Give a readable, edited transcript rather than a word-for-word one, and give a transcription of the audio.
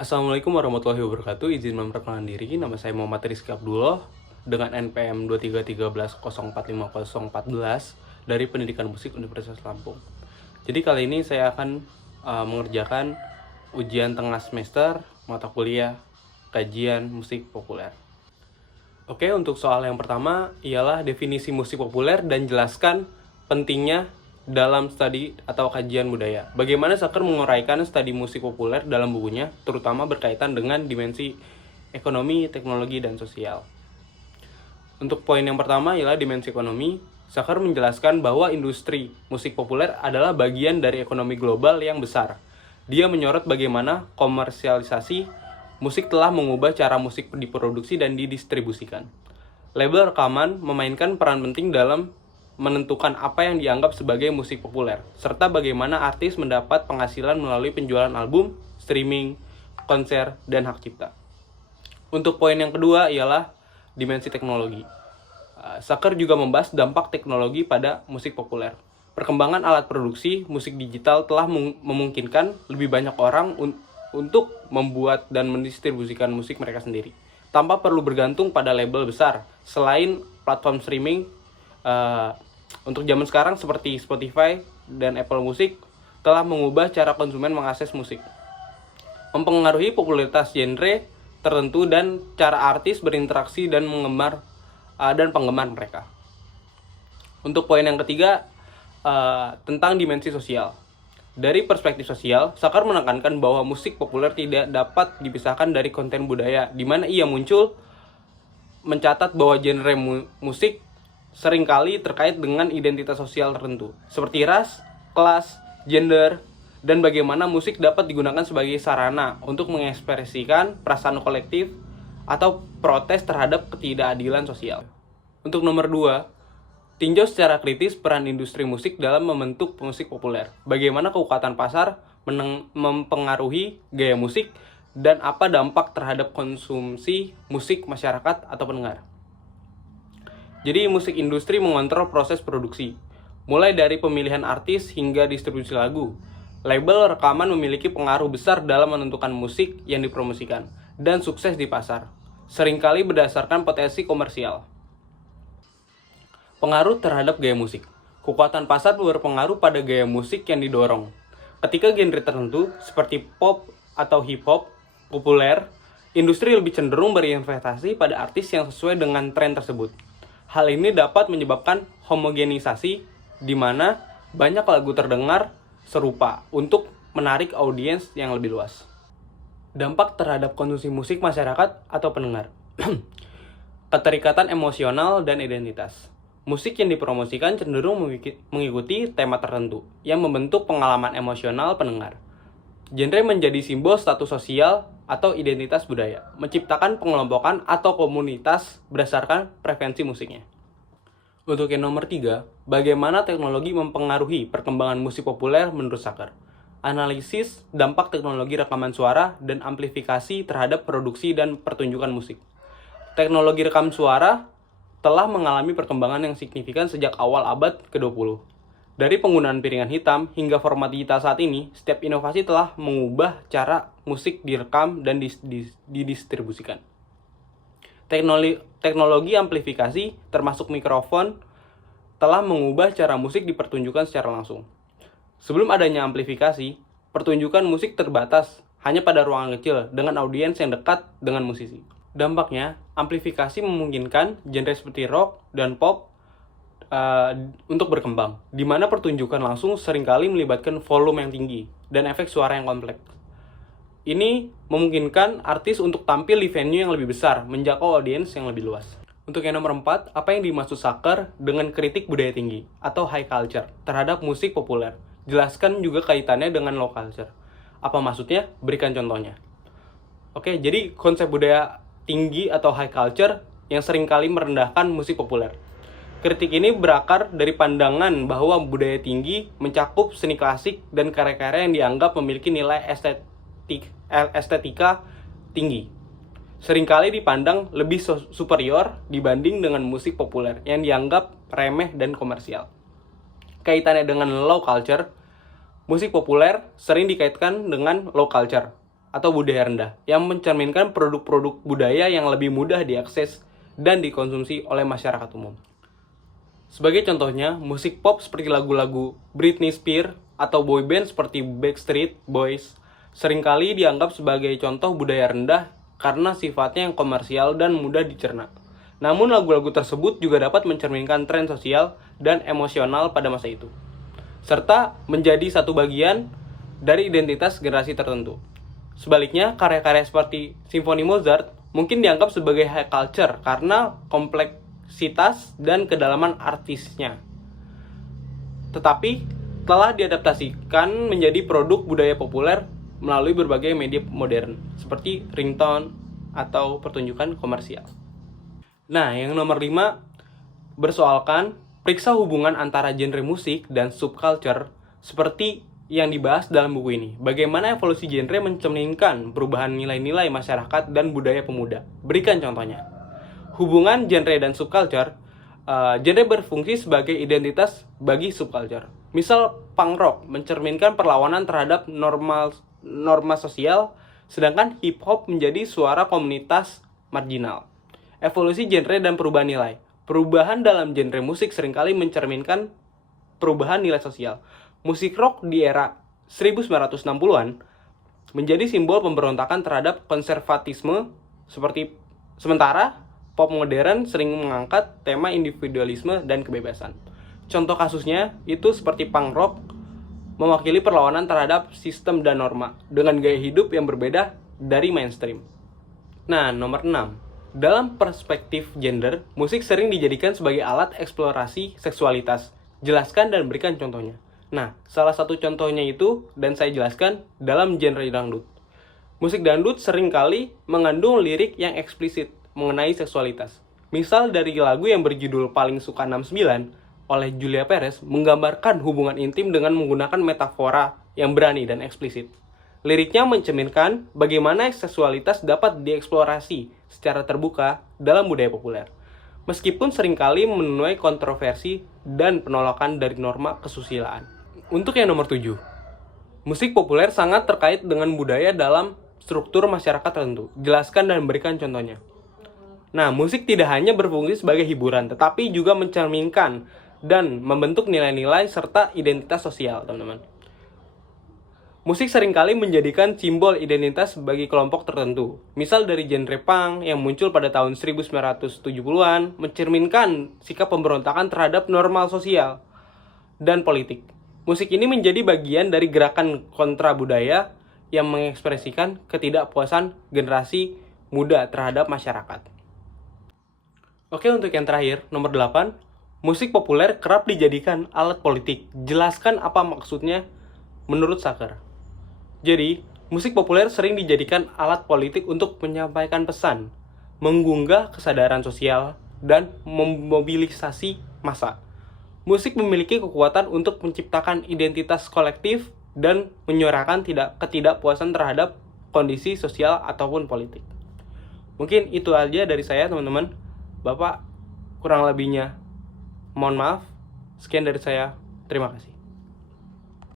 Assalamualaikum warahmatullahi wabarakatuh. Izin memperkenalkan diri, nama saya Muhammad Rizky Abdullah dengan NPM 23311045014 dari Pendidikan Musik Universitas Lampung. Jadi kali ini saya akan mengerjakan ujian tengah semester mata kuliah kajian musik populer. Oke, untuk soal yang pertama ialah definisi musik populer dan jelaskan pentingnya dalam studi atau kajian budaya. Bagaimana Saker menguraikan studi musik populer dalam bukunya, terutama berkaitan dengan dimensi ekonomi, teknologi, dan sosial. Untuk poin yang pertama ialah dimensi ekonomi. Saker menjelaskan bahwa industri musik populer adalah bagian dari ekonomi global yang besar. Dia menyorot bagaimana komersialisasi musik telah mengubah cara musik diproduksi dan didistribusikan. Label rekaman memainkan peran penting dalam menentukan apa yang dianggap sebagai musik populer, serta bagaimana artis mendapat penghasilan melalui penjualan album, streaming, konser, dan hak cipta. Untuk poin yang kedua ialah dimensi teknologi. Saker juga membahas dampak teknologi pada musik populer. Perkembangan alat produksi musik digital telah memungkinkan lebih banyak orang untuk membuat dan mendistribusikan musik mereka sendiri, tanpa perlu bergantung pada label besar. Selain platform streaming, untuk zaman sekarang seperti Spotify dan Apple Music telah mengubah cara konsumen mengakses musik, mempengaruhi popularitas genre tertentu dan cara artis berinteraksi dan penggemar mereka. Untuk poin yang ketiga, tentang dimensi sosial. Dari perspektif sosial, Saker menekankan bahwa musik populer tidak dapat dipisahkan dari konten budaya, di mana ia muncul mencatat bahwa genre musik seringkali terkait dengan identitas sosial tertentu, seperti ras, kelas, gender, dan bagaimana musik dapat digunakan sebagai sarana untuk mengekspresikan perasaan kolektif atau protes terhadap ketidakadilan sosial. Untuk nomor 2, tinjau secara kritis peran industri musik dalam membentuk musik populer. Bagaimana kekuatan pasar mempengaruhi gaya musik dan apa dampak terhadap konsumsi musik masyarakat atau pendengar. Jadi musik industri mengontrol proses produksi, mulai dari pemilihan artis hingga distribusi lagu. Label rekaman memiliki pengaruh besar dalam menentukan musik yang dipromosikan dan sukses di pasar, seringkali berdasarkan potensi komersial. Pengaruh terhadap gaya musik. Kekuatan pasar berpengaruh pada gaya musik yang didorong. Ketika genre tertentu, seperti pop atau hip hop, populer, industri lebih cenderung berinvestasi pada artis yang sesuai dengan tren tersebut. Hal ini dapat menyebabkan homogenisasi, di mana banyak lagu terdengar serupa untuk menarik audiens yang lebih luas. Dampak terhadap konsumsi musik masyarakat atau pendengar. Keterikatan emosional dan identitas. Musik yang dipromosikan cenderung mengikuti tema tertentu yang membentuk pengalaman emosional pendengar. Genre menjadi simbol status sosial atau identitas budaya, menciptakan pengelompokan atau komunitas berdasarkan preferensi musiknya. Untuk yang nomor 3, bagaimana teknologi mempengaruhi perkembangan musik populer menurut Saker. Analisis dampak teknologi rekaman suara dan amplifikasi terhadap produksi dan pertunjukan musik. Teknologi rekam suara telah mengalami perkembangan yang signifikan sejak awal abad ke-20. Dari penggunaan piringan hitam hingga format digital saat ini, setiap inovasi telah mengubah cara musik direkam dan didistribusikan. Teknologi amplifikasi, termasuk mikrofon, telah mengubah cara musik dipertunjukkan secara langsung. Sebelum adanya amplifikasi, pertunjukan musik terbatas hanya pada ruangan kecil dengan audiens yang dekat dengan musisi. Dampaknya, amplifikasi memungkinkan genre seperti rock dan pop untuk berkembang, di mana pertunjukan langsung seringkali melibatkan volume yang tinggi dan efek suara yang kompleks. Ini memungkinkan artis untuk tampil di venue yang lebih besar, menjangkau audiens yang lebih luas. Untuk yang nomor 4, apa yang dimaksud Saker dengan kritik budaya tinggi atau high culture terhadap musik populer? Jelaskan juga kaitannya dengan low culture. Apa maksudnya? Berikan contohnya. Oke, jadi konsep budaya tinggi atau high culture yang seringkali merendahkan musik populer. Kritik ini berakar dari pandangan bahwa budaya tinggi mencakup seni klasik dan karya-karya yang dianggap memiliki nilai estetika tinggi. Seringkali dipandang lebih superior dibanding dengan musik populer yang dianggap remeh dan komersial. Kaitannya dengan low culture, musik populer sering dikaitkan dengan low culture, atau budaya rendah yang mencerminkan produk-produk budaya yang lebih mudah diakses dan dikonsumsi oleh masyarakat umum. Sebagai contohnya, musik pop seperti lagu-lagu Britney Spears atau boyband seperti Backstreet Boys seringkali dianggap sebagai contoh budaya rendah karena sifatnya yang komersial dan mudah dicerna. Namun lagu-lagu tersebut juga dapat mencerminkan tren sosial dan emosional pada masa itu, serta menjadi satu bagian dari identitas generasi tertentu. Sebaliknya, karya-karya seperti Simfoni Mozart mungkin dianggap sebagai high culture karena kompleksitas dan kedalaman artisnya. Tetapi telah diadaptasikan menjadi produk budaya populer melalui berbagai media modern, seperti ringtone atau pertunjukan komersial. Nah, yang nomor 5, bersoalkan periksa hubungan antara genre musik dan subculture seperti yang dibahas dalam buku ini. Bagaimana evolusi genre mencerminkan perubahan nilai-nilai masyarakat dan budaya pemuda. Berikan contohnya. Hubungan genre dan subculture. Genre berfungsi sebagai identitas bagi subculture. Misal, punk rock mencerminkan perlawanan terhadap norma sosial, sedangkan hip hop menjadi suara komunitas marginal. Evolusi genre dan perubahan nilai. Perubahan dalam genre musik seringkali mencerminkan perubahan nilai sosial. Musik rock di era 1960-an menjadi simbol pemberontakan terhadap konservatisme, sementara pop modern sering mengangkat tema individualisme dan kebebasan. Contoh kasusnya itu seperti punk rock mewakili perlawanan terhadap sistem dan norma dengan gaya hidup yang berbeda dari mainstream. Nah, nomor 6. Dalam perspektif gender, musik sering dijadikan sebagai alat eksplorasi seksualitas. Jelaskan dan berikan contohnya. Nah, salah satu contohnya itu, dan saya jelaskan, dalam genre dangdut. Musik dangdut seringkali mengandung lirik yang eksplisit mengenai seksualitas. Misal dari lagu yang berjudul Paling Suka 69 oleh Julia Perez menggambarkan hubungan intim dengan menggunakan metafora yang berani dan eksplisit. Liriknya mencerminkan bagaimana seksualitas dapat dieksplorasi secara terbuka dalam budaya populer, meskipun seringkali menuai kontroversi dan penolakan dari norma kesusilaan. Untuk yang nomor 7, musik populer sangat terkait dengan budaya dalam struktur masyarakat tertentu. Jelaskan dan berikan contohnya. Nah, musik tidak hanya berfungsi sebagai hiburan, tetapi juga mencerminkan dan membentuk nilai-nilai serta identitas sosial, teman-teman. Musik seringkali menjadikan simbol identitas bagi kelompok tertentu. Misal dari genre punk yang muncul pada tahun 1970-an mencerminkan sikap pemberontakan terhadap normal sosial dan politik. Musik ini menjadi bagian dari gerakan kontra budaya yang mengekspresikan ketidakpuasan generasi muda terhadap masyarakat. Oke, untuk yang terakhir, nomor 8, musik populer kerap dijadikan alat politik. Jelaskan apa maksudnya menurut Saker. Jadi, musik populer sering dijadikan alat politik untuk menyampaikan pesan, menggugah kesadaran sosial, dan memobilisasi massa. Musik memiliki kekuatan untuk menciptakan identitas kolektif dan menyuarakan ketidakpuasan terhadap kondisi sosial ataupun politik. Mungkin itu aja dari saya, teman-teman. Bapak, kurang lebihnya mohon maaf. Sekian dari saya. Terima kasih.